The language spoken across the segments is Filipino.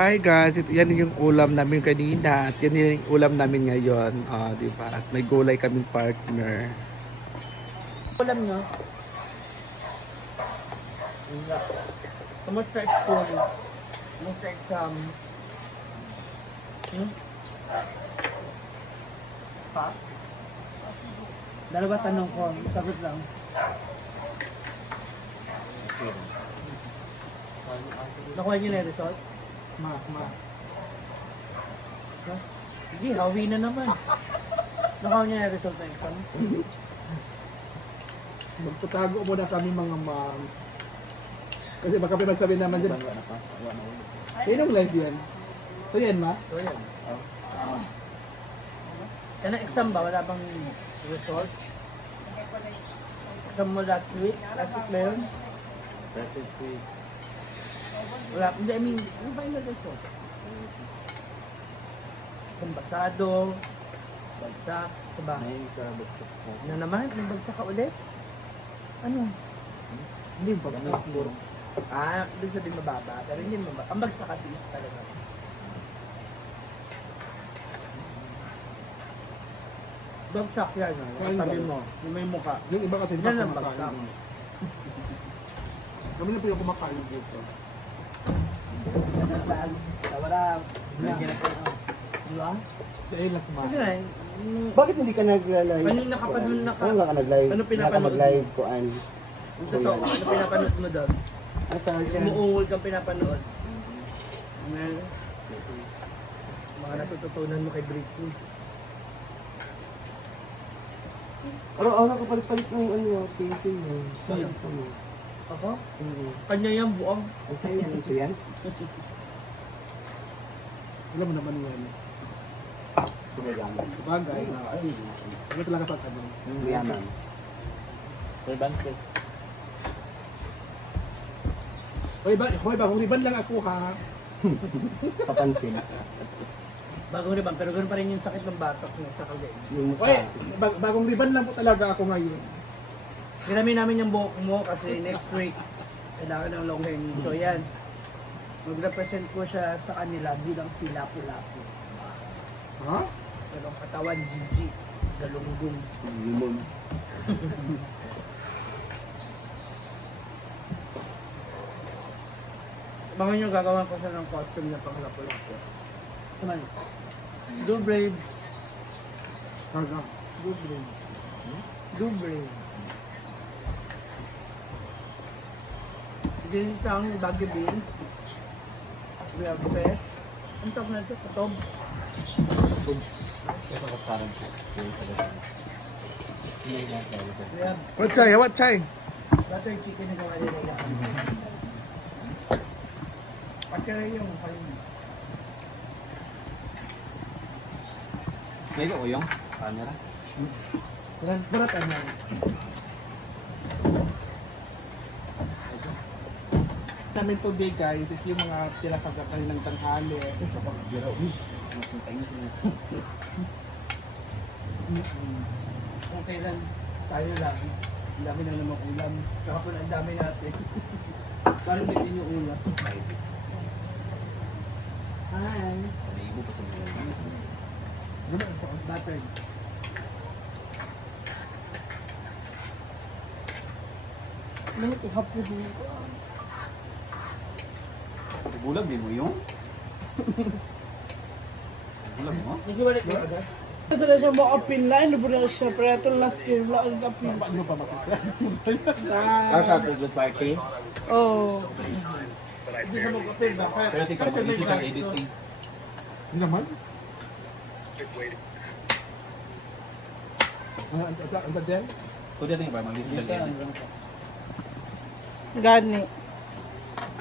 Hi guys, yan yung ulam namin kanina at yan yung ulam namin ngayon. Di ba? At may gulay kaming partner. Ulam nyo? Kamusta school? Kamusta exam? Pa? Dalawa tanong ko, sagot lang. Nakuha niyo na yung result? Ma. Hindi, hawi na naman. Nakuha niyo na yung result ng exam? Magtatago muna kami mga ma'am. Kasi baka pinagsabi naman dyan. Sinong live yan? So yan ma? So yan. Yan ang exam ba? Wala bang result? Exam mo last week? Last week na yun? Wala. Hindi, I mean, ano ba yung result? Kumbasado, bagsak, sa bahay. Na naman? May bagsak ka ulit? Ano? Hindi ba? Ibig sabihin mababa, pero hindi mababa. Ang bagsak kasi is talaga. Bagsak yan, tabi mo, yung may mukha. Yung iba kasi Yan ang kumakain. bagsak. Kami na po yung kumakain dito. Wala. Diba? Sa ilang kumain. Kasi na, Bakit hindi ka nag-live? kanina ka pa dun Ano nga ka nag-live? Ano pinapanood mo? Mag-live ko an. Ang totoo, ano pinapanood mo doon? Ano sa akin? Umuungol kang pinapanood. Ngayon, mga natututunan mo kay Britney. Araw-araw ka palit-palit ng ano, casing mo. Sino? Ano? Ako? Kanya yan buong. Ang saya yan, so yan. Alam mo naman yan. Sumayaman. Sabagay. Ano talaga pag ano? Yaman. Hoy, bagong riban lang ako ha. Papansin. Bagong ribang, pero ganoon pa rin yung sakit ng batok ng kakagain. Yung Hoy, mukha. bagong riban lang po talaga ako ngayon. Kinamin namin yung buhok mo kasi next week kailangan ng long hair ni So yan, mag-represent ko siya sa kanila bilang si Lapu-Lapu. Ha? Pero ang katawan, Gigi, galunggong. Limon. Mga nyo gagawa ko siya ng costume na pang Lapu-Lapu. Come on. Do brave. Kaga. Do brave. Do brave. Ganito ang bagyo beans. We have fish. Ang tawag na ito, katob. We have What chay? What chay? butter chicken na gawa nila yan. Pagkara yung kalim. Pwede ko yung camera. Barat ano? Namin today guys is yung mga pinakagakal ng tanghali. Isa pa magbiraw. Kung kailan tayo lagi. Ang dami na namang ulam. Kahapon ang dami natin. Parang bitin yung ulam. Hi. Naibo pa sa mga. Butter. Ano ihapon dito? Bulag din mo yung? Bulag mo? Nagiwalik mo agad? Ito na siya mo-appeal na, ano ba na siya, pero ito last year, wala ang appeal. Ano pa makita? Sa good party? Oo. Hindi siya mag-appeal. Bakit? Pero tingnan mo, may isip sa ganito. editing. Hindi naman. Ang dyan? Kung dito yung ba, mag-isip sa editing. Gani.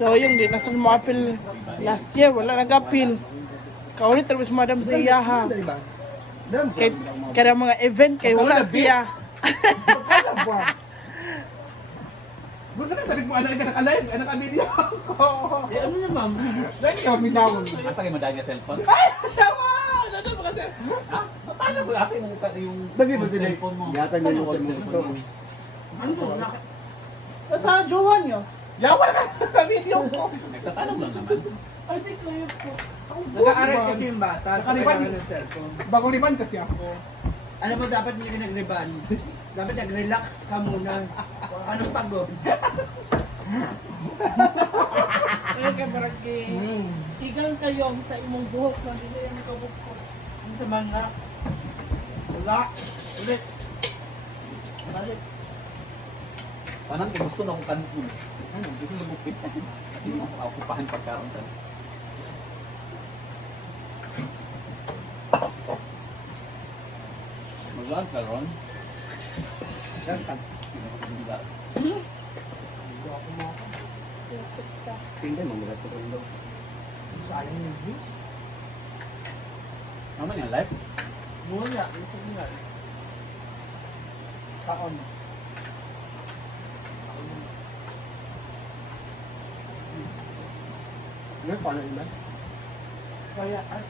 So, yung di, nasa mo-appeal last year, wala nag-appeal. Kaulit, tapos madam sa iya ha. Ano ba? Kay, kada mga event, kay wala siya. Kaya ba? Bukan na sabi mo, anak ka naka-live, anak ka video ko. Eh ano na ma'am? Lagi ka minawon. Asa kayo madali sa cellphone? Ay, nawa! Ano ba kasi? Ha? Paano ba? Asa yung Lagi ba din cellphone mo? Yata niya yung Saan cellphone mo. Ano? Nasa jowa niyo. Yawa ka naka-video ko. Nagtatanong lang naman. Ay, di kayo po. Nag-aaral kasi yung bata, so Nakalipan. kailangan ng cellphone. Bagong liman kasi ako. Alam mo, dapat hindi ka nag-reban. Dapat nag-relax ka muna. Anong pagod? Ay, kabaraki. Igang kayong sa imong buhok na dili yung kabukot. Ang sama nga. Wala. Ulit. Balik. Panan ko gusto na akong kanto. Ano, gusto na bukit. Kasi makakupahan pagkaon ka. Mag-vlog ka ron? Tingnan mo, magas na rin daw. Sayang yung views. Ano yan, live? Muna. Ito nga. Kaon. Ano, paano yun ba? Kaya, ay.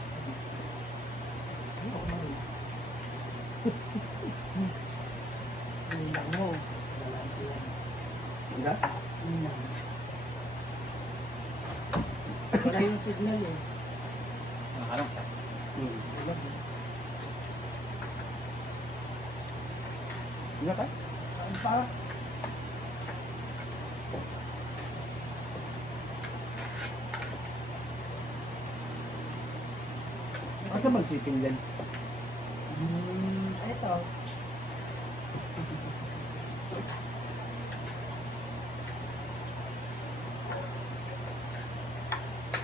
Hindi mo. Lalaki yan. Hangga? Hindi. Wala yung signal eh. Nakalang ka. Hangga ka? Saan pa? Asa mag-shipping dyan? Ito.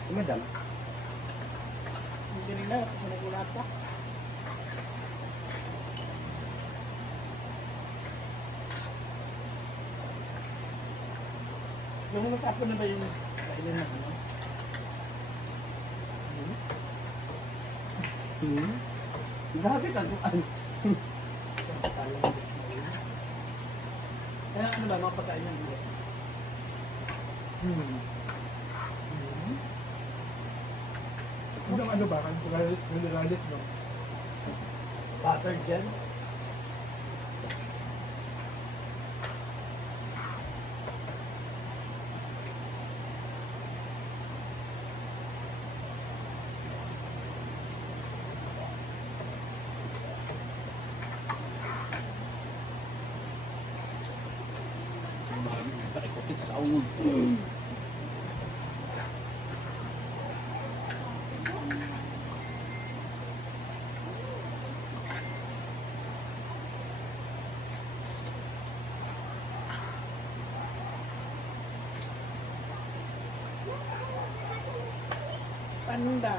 Si madam? Hindi rin na, kasi nagulata. Yung matapon na ba yung kailan na ano? Grabe ka kung ano. Kaya ano ba, mga pagkain ng ulit? Hanggang ano ba? Nagalit, no? Butter dyan? Ikot sa awon. Panda.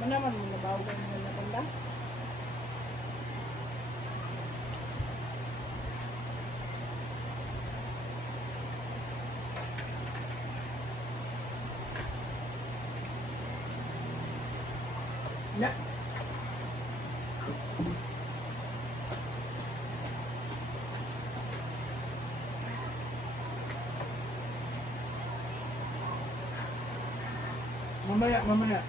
Manaman mo nabawagan mo na panda? Na. Mamaya, mamaya.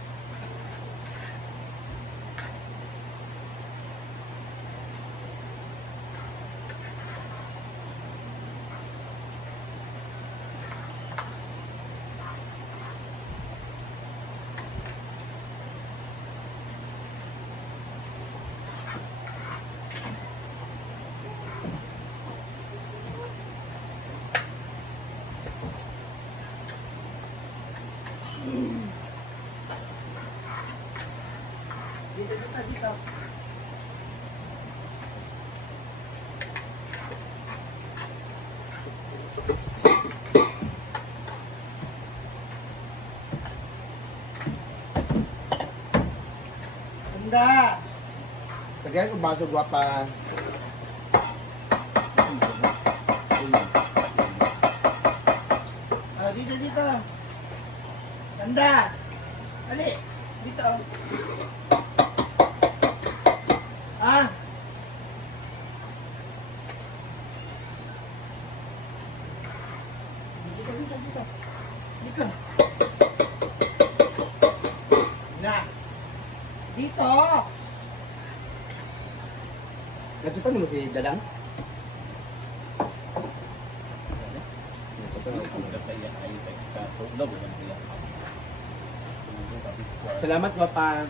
Dito, dito, dito. Ganda! Kagaya kung baso guwapa. Dito, dito. Ganda! Ali! Dito. Ah! Dito, dito, dito. Dito. Na. Dito. Nagsutan mo si Dadang? Sa iya ay sa tulog. Salamat Papa.